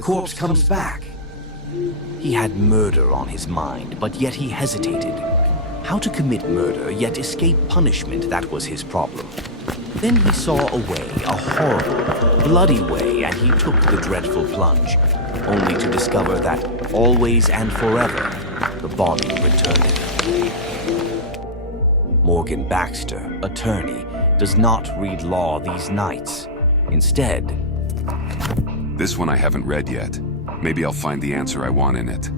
corpse comes back. He had murder on his mind, but yet he hesitated. How to commit murder, yet escape punishment, that was his problem. Then he saw a way, a horrible, bloody way, and he took the dreadful plunge, only to discover that always and forever, the body returned. Morgan Baxter, attorney, does not read law these nights. Instead, this one I haven't read yet. Maybe I'll find the answer I want in it.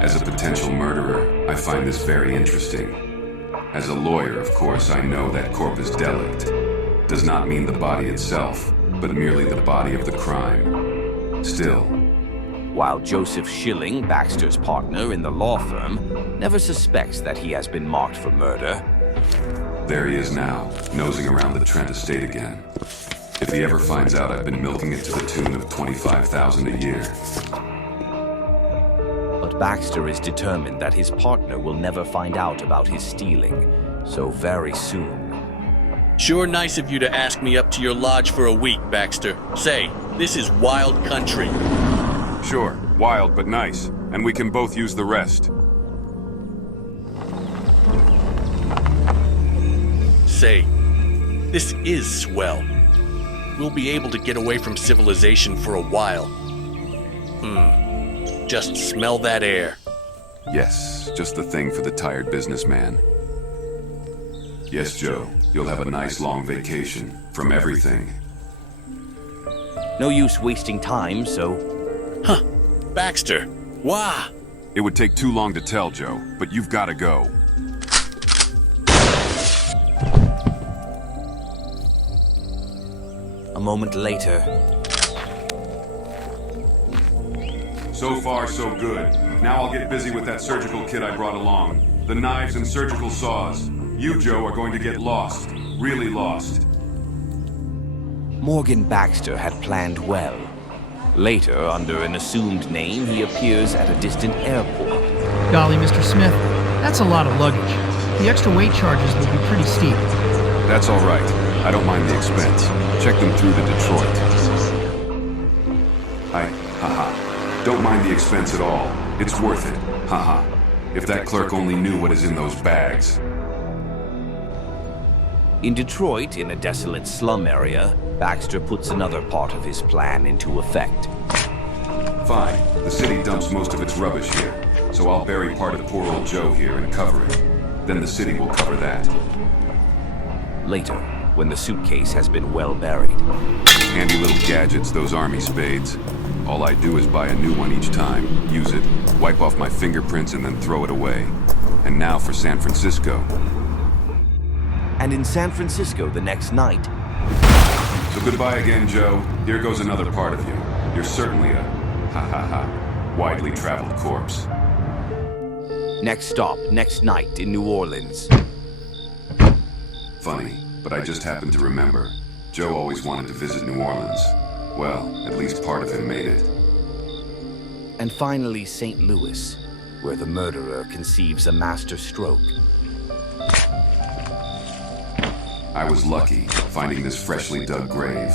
As a potential murderer, I find this very interesting. As a lawyer, of course, I know that corpus delict does not mean the body itself, but merely the body of the crime. Still, while Joseph Schilling, Baxter's partner in the law firm, never suspects that he has been marked for murder. There he is now, nosing around the Trent estate again. If he ever finds out I've been milking it to the tune of $25,000 a year. But Baxter is determined that his partner will never find out about his stealing so very soon. Sure nice of you to ask me up to your lodge for a week, Baxter. Say, this is wild country. Sure, wild but nice, and we can both use the rest. Say, this is swell. We'll be able to get away from civilization for a while. Just smell that air. Yes, just the thing for the tired businessman. Yes, Joe, you'll have a nice long vacation from everything. No use wasting time, so... Huh, Baxter, why? It would take too long to tell, Joe, but you've got to go. A moment later... So far, so good. Now I'll get busy with that surgical kit I brought along. The knives and surgical saws. You, Joe, are going to get lost. Really lost. Morgan Baxter had planned well. Later, under an assumed name, he appears at a distant airport. Golly, Mr. Smith, that's a lot of luggage. The extra weight charges will be pretty steep. That's all right. I don't mind the expense. Check them through to Detroit. Haha. Don't mind the expense at all. It's worth it. Haha. If that clerk only knew what is in those bags. In Detroit, in a desolate slum area, Baxter puts another part of his plan into effect. Fine. The city dumps most of its rubbish here, so I'll bury part of poor old Joe here and cover it. Then the city will cover that. Later, when the suitcase has been well buried. Handy little gadgets, those army spades. All I do is buy a new one each time, use it, wipe off my fingerprints, and then throw it away. And now for San Francisco. And in San Francisco the next night... So goodbye again, Joe. Here goes another part of you. You're certainly a, widely traveled corpse. Next stop, next night in New Orleans. Funny, but I just happened to remember. Joe always wanted to visit New Orleans. Well, at least part of him made it. And finally, St. Louis, where the murderer conceives a master stroke. I was lucky, finding this freshly dug grave.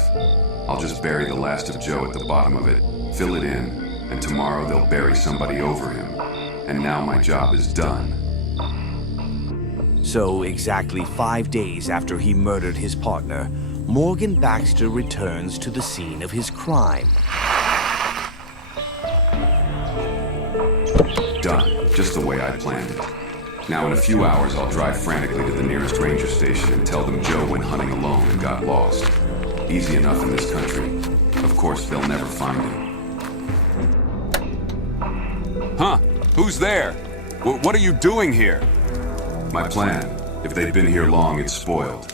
I'll just bury the last of Joe at the bottom of it, fill it in, and tomorrow they'll bury somebody over him. And now my job is done. So, exactly 5 days after he murdered his partner, Morgan Baxter returns to the scene of his crime. Done, just the way I planned it. Now in a few hours I'll drive frantically to the nearest ranger station and tell them Joe went hunting alone and got lost. Easy enough in this country. Of course, they'll never find him. Huh? Who's there? What are you doing here? My plan. If they'd been here long, it's spoiled.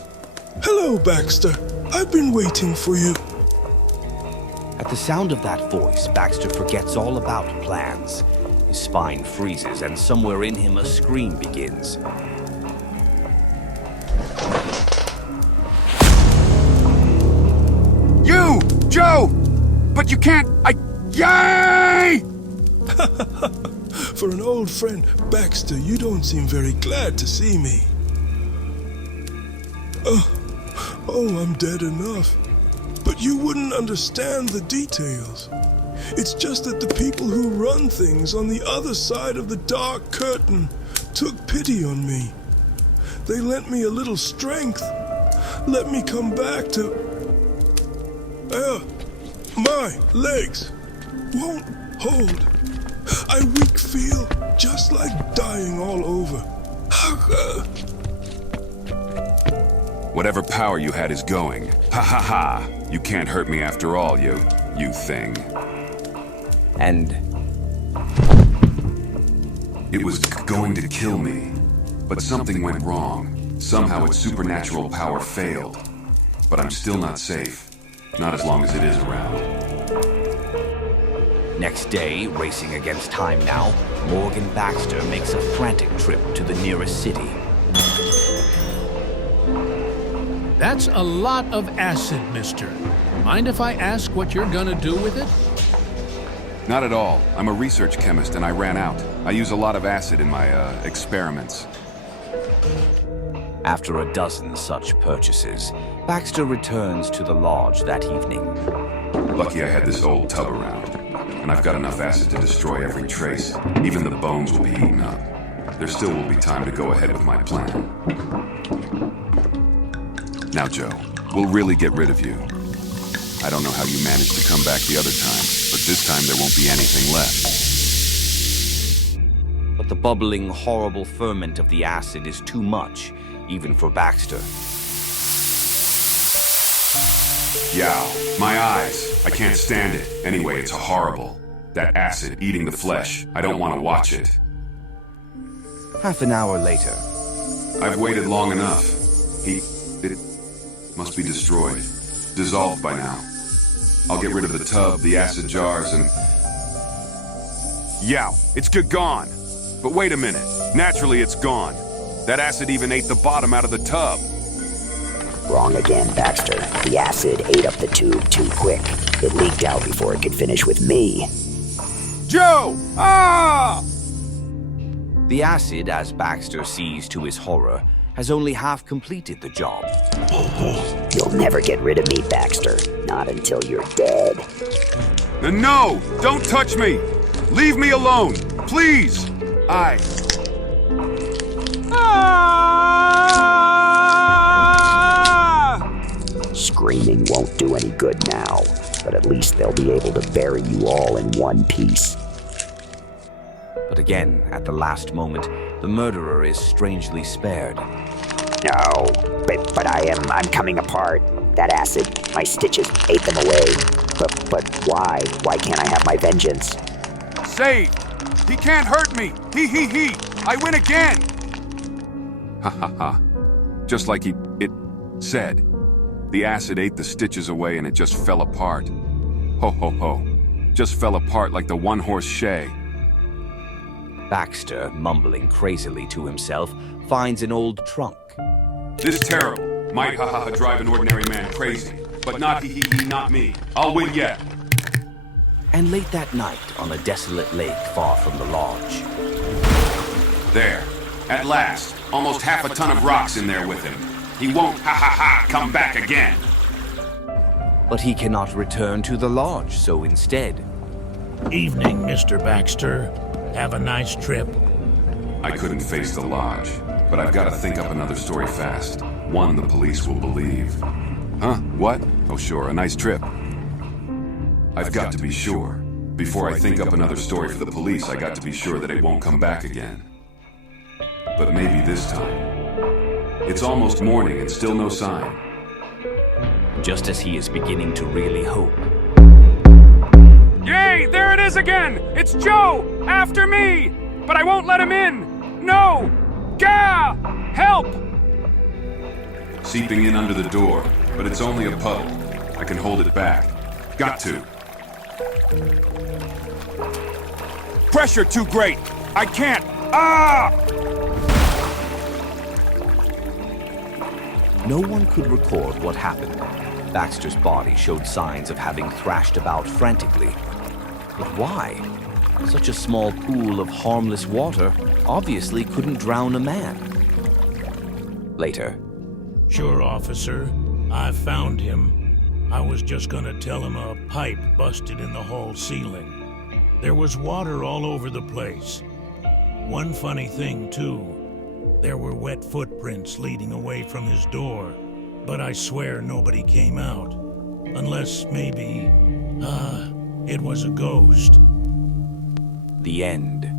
Hello, Baxter. I've been waiting for you. At the sound of that voice, Baxter forgets all about plans. His spine freezes, and somewhere in him a scream begins. You! Joe! But you can't... Yay! For an old friend, Baxter, you don't seem very glad to see me. Oh, I'm dead enough. But you wouldn't understand the details. It's just that the people who run things on the other side of the dark curtain took pity on me. They lent me a little strength. Let me come back to... my legs won't hold. I weak feel just like dying all over. Whatever power you had is going. Ha ha ha! You can't hurt me after all, you thing. And It was going to kill me, but something went wrong. Somehow its supernatural power failed. But I'm still not safe. Not as long as it is around. next day, racing against time now, Morgan Baxter makes a frantic trip to the nearest city. That's a lot of acid, mister. Mind if I ask what you're gonna do with it? Not at all. I'm a research chemist and I ran out. I use a lot of acid in my, experiments. After a dozen such purchases, Baxter returns to the lodge that evening. Lucky I had this old tub around. And I've got enough acid to destroy every trace. Even the bones will be eaten up. There still will be time to go ahead with my plan. Now, Joe, we'll really get rid of you. I don't know how you managed to come back the other time, but this time there won't be anything left. But the bubbling, horrible ferment of the acid is too much, even for Baxter. Yow, my eyes. I can't stand it. Anyway, it's horrible. That acid eating the flesh. I don't want to watch it. Half an hour later, I've waited long enough. It must be destroyed. Dissolved by now. I'll get rid of the tub, the acid jars, and... Yow, it's gone. But wait a minute. Naturally, it's gone. That acid even ate the bottom out of the tub. Wrong again, Baxter. The acid ate up the tube too quick. It leaked out before it could finish with me. Joe! Ah! the acid, as Baxter sees to his horror, has only half completed the job. You'll never get rid of me, Baxter. Not until you're dead. No! Don't touch me! Leave me alone! Please! Screaming won't do any good now, but at least they'll be able to bury you all in one piece. But again, at the last moment, the murderer is strangely spared. No, but I'm coming apart. That acid, my stitches ate them away. But why? Why can't I have my vengeance? Saved! He can't hurt me! He! I win again! Ha ha ha. Just like it said. The acid ate the stitches away and it just fell apart. Ho ho ho. Just fell apart like the one-horse shay. Baxter, mumbling crazily to himself, finds an old trunk. This terrible. Might ha drive an ordinary man crazy. But not he, not me. I'll win yet. And late that night, on a desolate lake far from the lodge. There. At last. Almost half a ton of rocks in there with him. He won't come back again. But he cannot return to the lodge, so instead... Evening, Mr. Baxter. Have a nice trip. I couldn't face the lodge, but I've got to think up another story fast. One the police will believe. Huh? What? Oh sure, a nice trip. I've got to be sure. Before I think up another story for the police, I got to be sure that it won't come back again. But maybe this time. It's almost morning and still no sign. Just as he is beginning to really hope... Yay! There it is again! It's Joe! After me! But I won't let him in! No! Gah! Help! Seeping in under the door, but it's only a puddle. I can hold it back. Got to. Pressure too great! I can't! No one could record what happened. Baxter's body showed signs of having thrashed about frantically. But why? Such a small pool of harmless water obviously couldn't drown a man. Later. Sure, officer. I found him. I was just gonna tell him a pipe busted in the hall ceiling. There was water all over the place. One funny thing, too. There were wet footprints leading away from his door, but I swear nobody came out. Unless maybe, it was a ghost. The end.